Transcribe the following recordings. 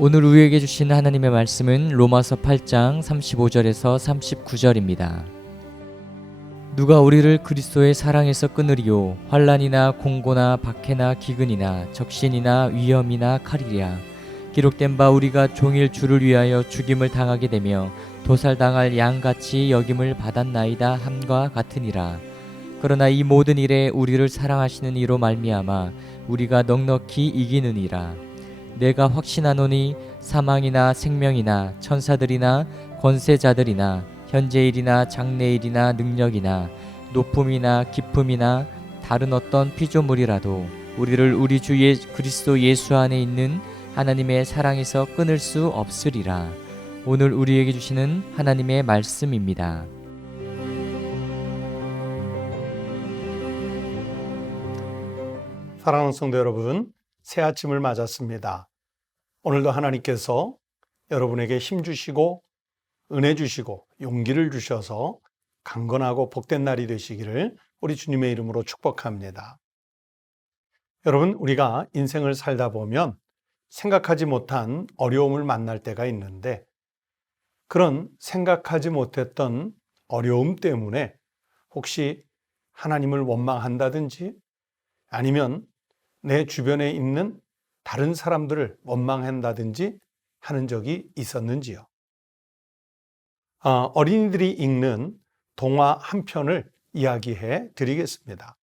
오늘 우리에게 주신 하나님의 말씀은 로마서 8장 35절에서 39절입니다. 누가 우리를 그리스도의 사랑에서 끊으리요? 환난이나 공고나 박해나 기근이나 적신이나 위험이나 칼이랴. 기록된 바 우리가 종일 주를 위하여 죽임을 당하게 되며 도살당할 양같이 여김을 받았나이다 함과 같으니라. 그러나 이 모든 일에 우리를 사랑하시는 이로 말미암아 우리가 넉넉히 이기느니라. 내가 확신하노니 사망이나 생명이나 천사들이나 권세자들이나 현재일이나 장래일이나 능력이나 높음이나 깊음이나 다른 어떤 피조물이라도 우리를 우리 주 그리스도 예수 안에 있는 하나님의 사랑에서 끊을 수 없으리라. 오늘 우리에게 주시는 하나님의 말씀입니다. 사랑하는 성도 여러분, 새 아침을 맞았습니다. 오늘도 하나님께서 여러분에게 힘 주시고 은혜 주시고 용기를 주셔서 강건하고 복된 날이 되시기를 우리 주님의 이름으로 축복합니다. 여러분, 우리가 인생을 살다 보면 생각하지 못한 어려움을 만날 때가 있는데, 그런 생각하지 못했던 어려움 때문에 혹시 하나님을 원망한다든지 아니면 내 주변에 있는 다른 사람들을 원망한다든지 하는 적이 있었는지요? 어린이들이 읽는 동화 한 편을 이야기해 드리겠습니다.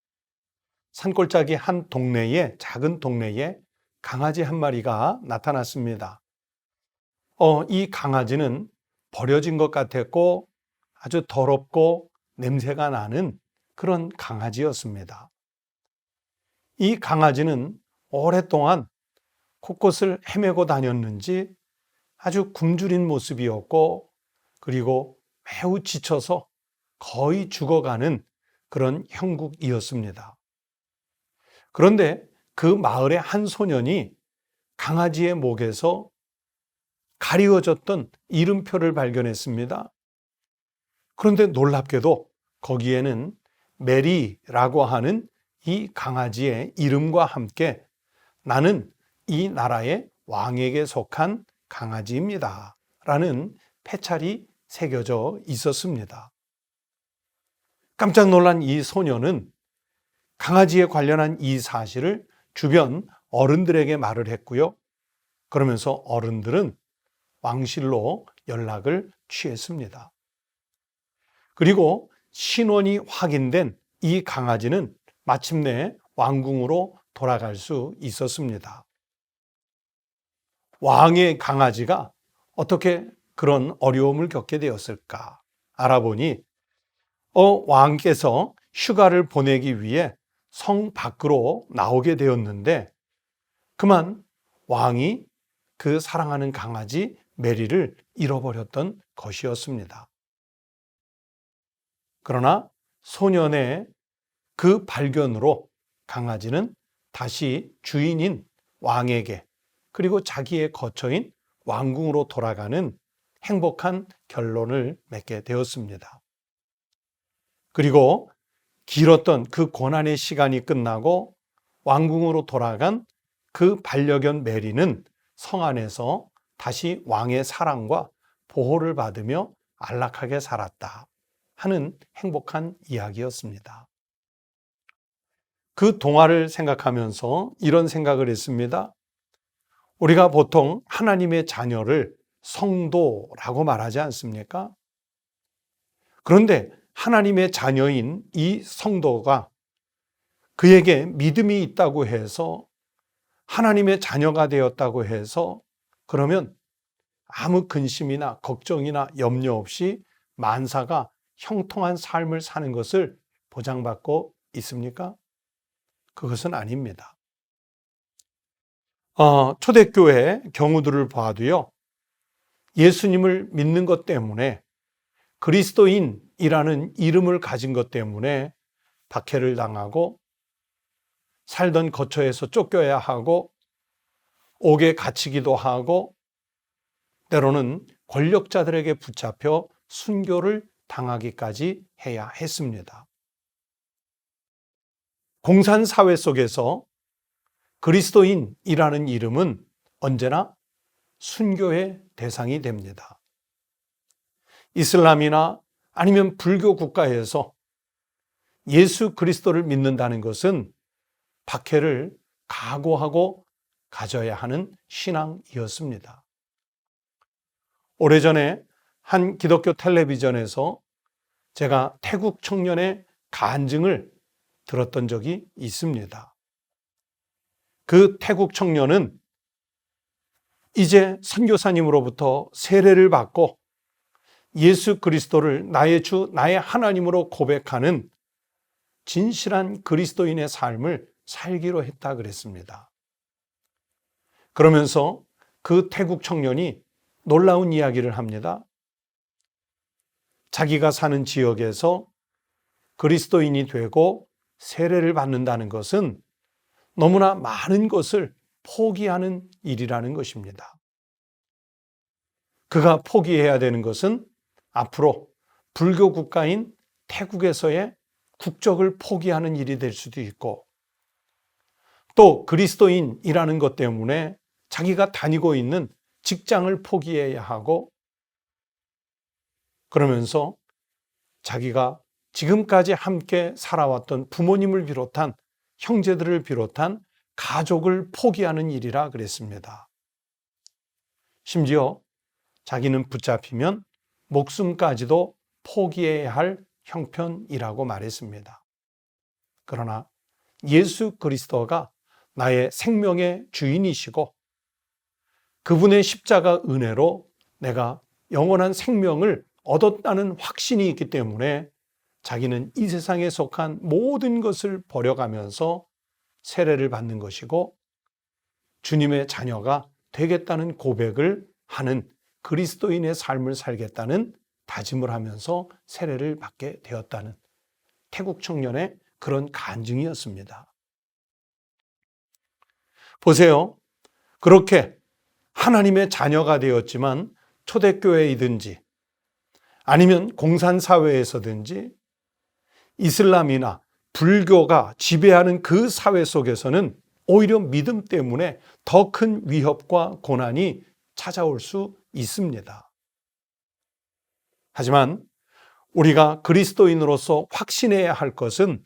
산골짜기 한 동네에, 작은 동네에 강아지 한 마리가 나타났습니다. 이 강아지는 버려진 것 같았고 아주 더럽고 냄새가 나는 그런 강아지였습니다. 이 강아지는 오랫동안 곳곳을 헤매고 다녔는지 아주 굶주린 모습이었고, 그리고 매우 지쳐서 거의 죽어가는 그런 형국이었습니다. 그런데 그 마을의 한 소년이 강아지의 목에서 가리워졌던 이름표를 발견했습니다. 그런데 놀랍게도 거기에는 메리라고 하는 이 강아지의 이름과 함께 나는 이 나라의 왕에게 속한 강아지입니다 라는 패찰이 새겨져 있었습니다. 깜짝 놀란 이 소녀는 강아지에 관련한 이 사실을 주변 어른들에게 말을 했고요. 그러면서 어른들은 왕실로 연락을 취했습니다. 그리고 신원이 확인된 이 강아지는 마침내 왕궁으로 돌아갈 수 있었습니다. 왕의 강아지가 어떻게 그런 어려움을 겪게 되었을까 알아보니 왕께서 휴가를 보내기 위해 성 밖으로 나오게 되었는데, 그만 왕이 그 사랑하는 강아지 메리를 잃어버렸던 것이었습니다. 그러나 소년의 그 발견으로 강아지는 다시 주인인 왕에게, 그리고 자기의 거처인 왕궁으로 돌아가는 행복한 결론을 맺게 되었습니다. 그리고 길었던 그 고난의 시간이 끝나고 왕궁으로 돌아간 그 반려견 메리는 성 안에서 다시 왕의 사랑과 보호를 받으며 안락하게 살았다 하는 행복한 이야기였습니다. 그 동화를 생각하면서 이런 생각을 했습니다. 우리가 보통 하나님의 자녀를 성도라고 말하지 않습니까? 그런데 하나님의 자녀인 이 성도가 그에게 믿음이 있다고 해서, 하나님의 자녀가 되었다고 해서, 그러면 아무 근심이나 걱정이나 염려 없이 만사가 형통한 삶을 사는 것을 보장받고 있습니까? 그것은 아닙니다. 초대교회 경우들을 봐도요, 예수님을 믿는 것 때문에, 그리스도인이라는 이름을 가진 것 때문에 박해를 당하고 살던 거처에서 쫓겨야 하고 옥에 갇히기도 하고 때로는 권력자들에게 붙잡혀 순교를 당하기까지 해야 했습니다. 공산사회 속에서 그리스도인이라는 이름은 언제나 순교의 대상이 됩니다. 이슬람이나 아니면 불교 국가에서 예수 그리스도를 믿는다는 것은 박해를 각오하고 가져야 하는 신앙이었습니다. 오래전에 한 기독교 텔레비전에서 제가 태국 청년의 간증을 들었던 적이 있습니다. 그 태국 청년은 이제 선교사님으로부터 세례를 받고 예수 그리스도를 나의 주, 나의 하나님으로 고백하는 진실한 그리스도인의 삶을 살기로 했다 그랬습니다. 그러면서 그 태국 청년이 놀라운 이야기를 합니다. 자기가 사는 지역에서 그리스도인이 되고 세례를 받는다는 것은 너무나 많은 것을 포기하는 일이라는 것입니다. 그가 포기해야 되는 것은 앞으로 불교 국가인 태국에서의 국적을 포기하는 일이 될 수도 있고, 또 그리스도인이라는 것 때문에 자기가 다니고 있는 직장을 포기해야 하고, 그러면서 자기가 지금까지 함께 살아왔던 부모님을 비롯한 형제들을 비롯한 가족을 포기하는 일이라 그랬습니다. 심지어 자기는 붙잡히면 목숨까지도 포기해야 할 형편이라고 말했습니다. 그러나 예수 그리스도가 나의 생명의 주인이시고 그분의 십자가 은혜로 내가 영원한 생명을 얻었다는 확신이 있기 때문에 자기는 이 세상에 속한 모든 것을 버려가면서 세례를 받는 것이고 주님의 자녀가 되겠다는 고백을 하는 그리스도인의 삶을 살겠다는 다짐을 하면서 세례를 받게 되었다는 태국 청년의 그런 간증이었습니다. 보세요. 그렇게 하나님의 자녀가 되었지만 초대교회이든지 아니면 공산사회에서든지 이슬람이나 불교가 지배하는 그 사회 속에서는 오히려 믿음 때문에 더 큰 위협과 고난이 찾아올 수 있습니다. 하지만 우리가 그리스도인으로서 확신해야 할 것은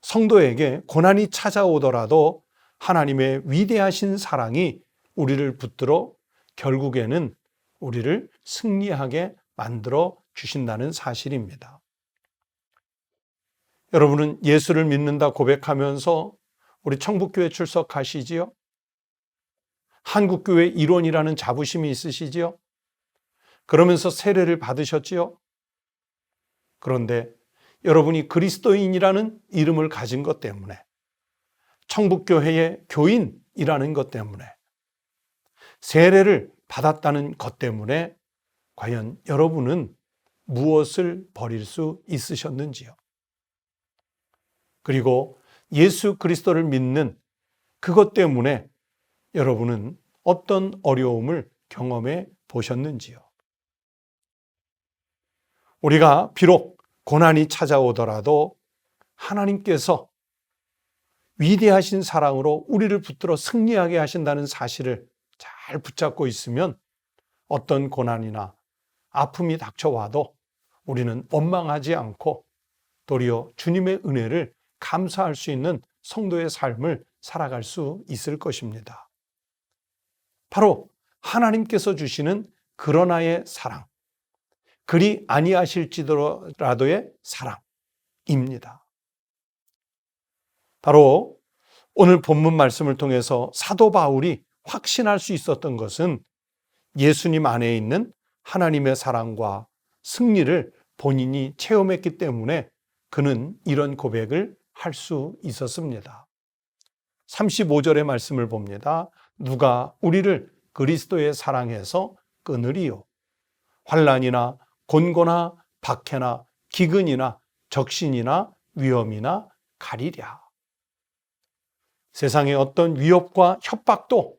성도에게 고난이 찾아오더라도 하나님의 위대하신 사랑이 우리를 붙들어 결국에는 우리를 승리하게 만들어 주신다는 사실입니다. 여러분은 예수를 믿는다 고백하면서 우리 청북교회 출석하시지요? 한국교회 일원이라는 자부심이 있으시지요? 그러면서 세례를 받으셨지요? 그런데 여러분이 그리스도인이라는 이름을 가진 것 때문에, 청북교회의 교인이라는 것 때문에, 세례를 받았다는 것 때문에 과연 여러분은 무엇을 버릴 수 있으셨는지요? 그리고 예수 그리스도를 믿는 그것 때문에 여러분은 어떤 어려움을 경험해 보셨는지요? 우리가 비록 고난이 찾아오더라도 하나님께서 위대하신 사랑으로 우리를 붙들어 승리하게 하신다는 사실을 잘 붙잡고 있으면 어떤 고난이나 아픔이 닥쳐와도 우리는 원망하지 않고 도리어 주님의 은혜를 감사할 수 있는 성도의 삶을 살아갈 수 있을 것입니다. 바로 하나님께서 주시는 그러나의 사랑, 그리 아니하실지라도의 사랑입니다. 바로 오늘 본문 말씀을 통해서 사도 바울이 확신할 수 있었던 것은 예수님 안에 있는 하나님의 사랑과 승리를 본인이 체험했기 때문에 그는 이런 고백을 할 수 있었습니다. 35절의 말씀을 봅니다. 누가 우리를 그리스도의 사랑에서 끊으리요. 환난이나 곤고나 박해나 기근이나 적신이나 위험이나 가리랴. 세상의 어떤 위협과 협박도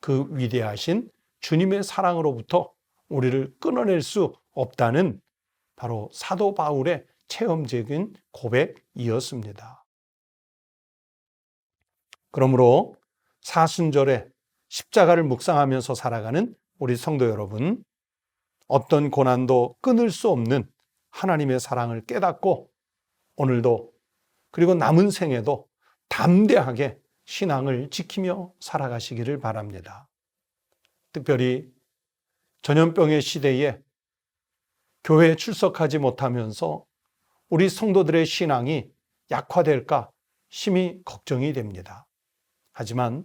그 위대하신 주님의 사랑으로부터 우리를 끊어낼 수 없다는 바로 사도 바울의 체험적인 고백이었습니다. 그러므로 사순절에 십자가를 묵상하면서 살아가는 우리 성도 여러분, 어떤 고난도 끊을 수 없는 하나님의 사랑을 깨닫고 오늘도 그리고 남은 생에도 담대하게 신앙을 지키며 살아가시기를 바랍니다. 특별히 전염병의 시대에 교회에 출석하지 못하면서 우리 성도들의 신앙이 약화될까 심히 걱정이 됩니다. 하지만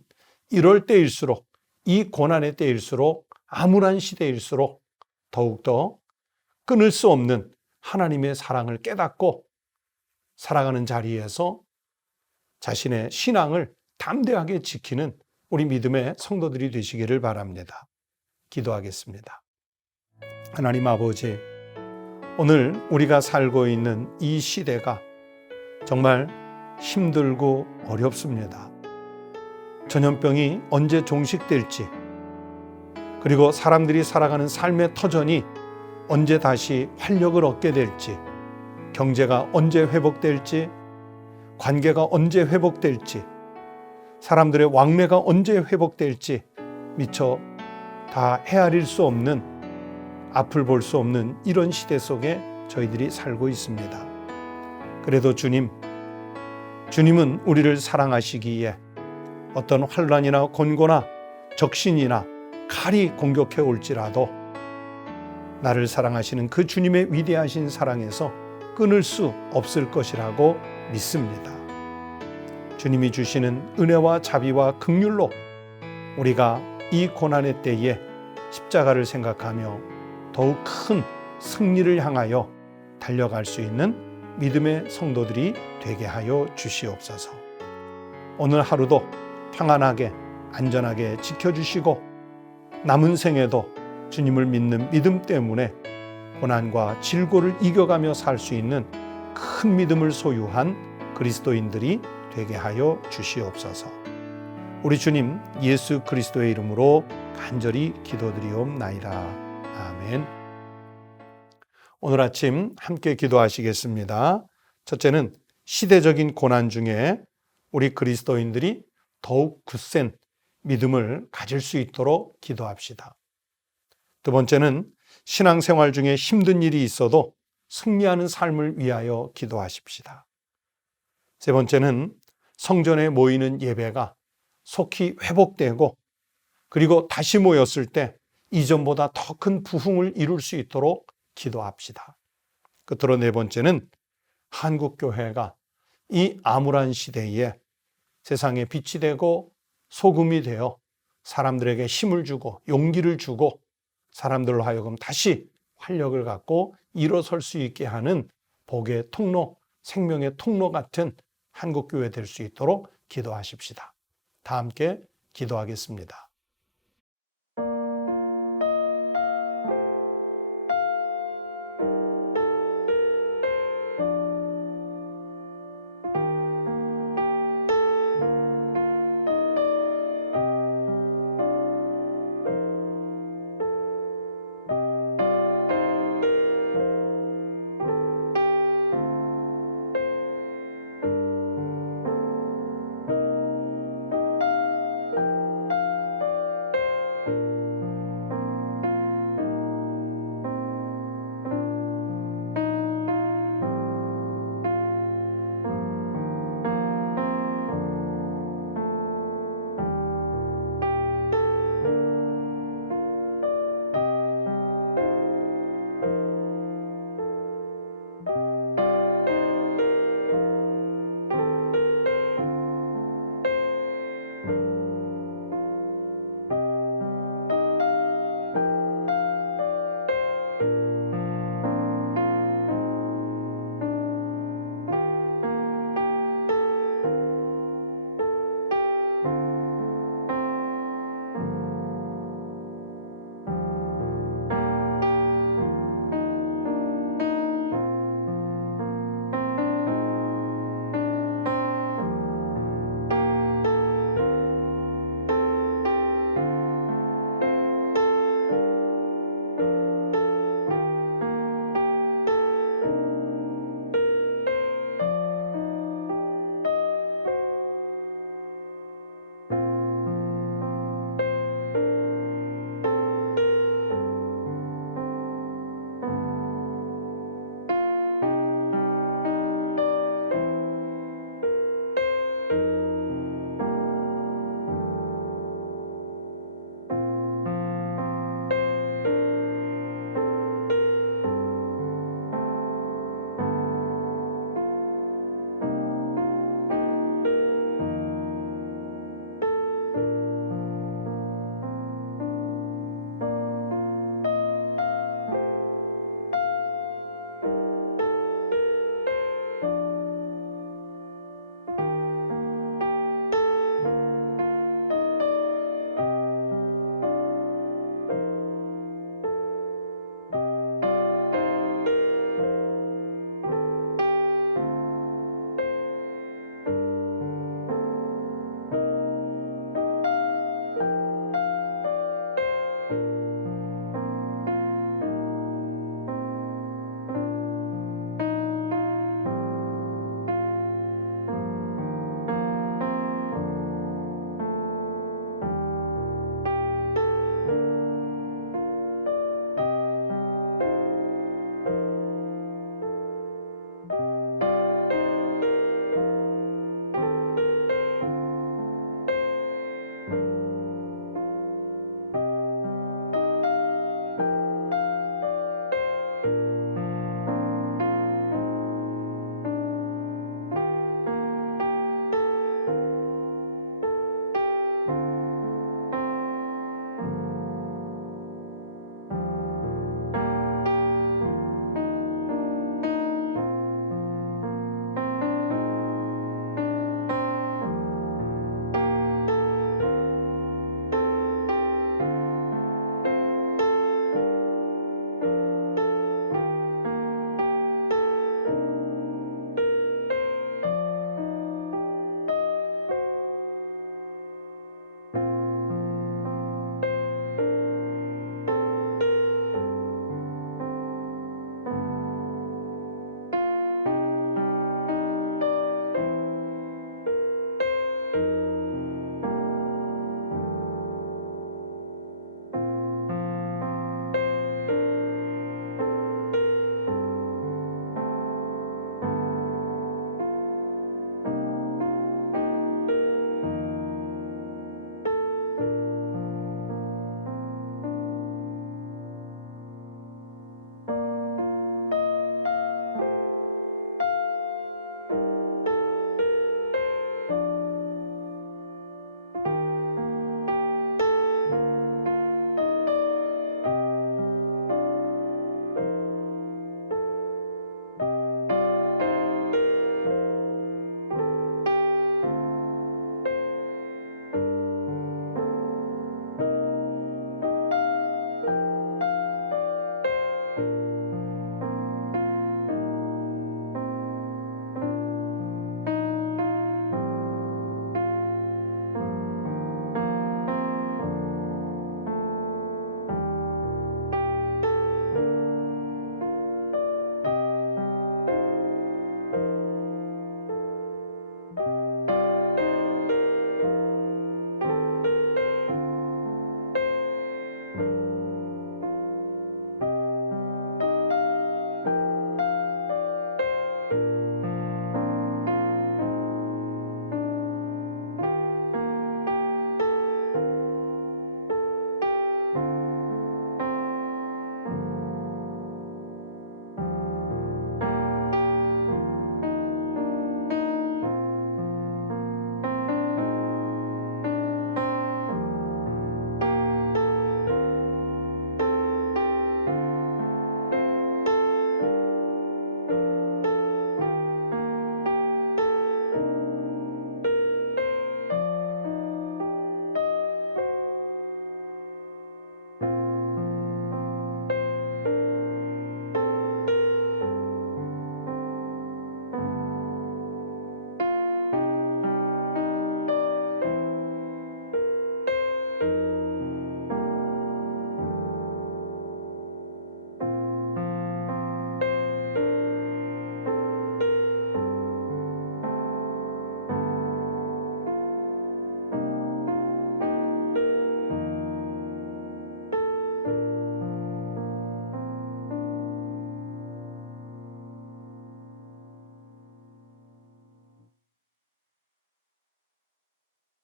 이럴 때일수록, 이 고난의 때일수록, 암울한 시대일수록 더욱더 끊을 수 없는 하나님의 사랑을 깨닫고 살아가는 자리에서 자신의 신앙을 담대하게 지키는 우리 믿음의 성도들이 되시기를 바랍니다. 기도하겠습니다. 하나님 아버지, 오늘 우리가 살고 있는 이 시대가 정말 힘들고 어렵습니다. 전염병이 언제 종식될지, 그리고 사람들이 살아가는 삶의 터전이 언제 다시 활력을 얻게 될지, 경제가 언제 회복될지, 관계가 언제 회복될지, 사람들의 왕래가 언제 회복될지 미처 다 헤아릴 수 없는, 앞을 볼 수 없는 이런 시대 속에 저희들이 살고 있습니다. 그래도 주님은 우리를 사랑하시기에 어떤 환난이나 곤고나 적신이나 칼이 공격해 올지라도 나를 사랑하시는 그 주님의 위대하신 사랑에서 끊을 수 없을 것이라고 믿습니다. 주님이 주시는 은혜와 자비와 긍휼로 우리가 이 고난의 때에 십자가를 생각하며 더욱 큰 승리를 향하여 달려갈 수 있는 믿음의 성도들이 되게 하여 주시옵소서. 오늘 하루도 평안하게 안전하게 지켜주시고 남은 생에도 주님을 믿는 믿음 때문에 고난과 질고를 이겨가며 살 수 있는 큰 믿음을 소유한 그리스도인들이 되게 하여 주시옵소서. 우리 주님 예수 그리스도의 이름으로 간절히 기도드리옵나이다. 아멘. 오늘 아침 함께 기도하시겠습니다. 첫째는 시대적인 고난 중에 우리 그리스도인들이 더욱 굳센 믿음을 가질 수 있도록 기도합시다. 두 번째는 신앙생활 중에 힘든 일이 있어도 승리하는 삶을 위하여 기도하십시다. 세 번째는 성전에 모이는 예배가 속히 회복되고 그리고 다시 모였을 때 이전보다 더 큰 부흥을 이룰 수 있도록 기도합시다. 끝으로 네 번째는 한국교회가 이 암울한 시대에 세상에 빛이 되고 소금이 되어 사람들에게 힘을 주고 용기를 주고 사람들로 하여금 다시 활력을 갖고 일어설 수 있게 하는 복의 통로, 생명의 통로 같은 한국교회 될 수 있도록 기도하십시다. 다 함께 기도하겠습니다.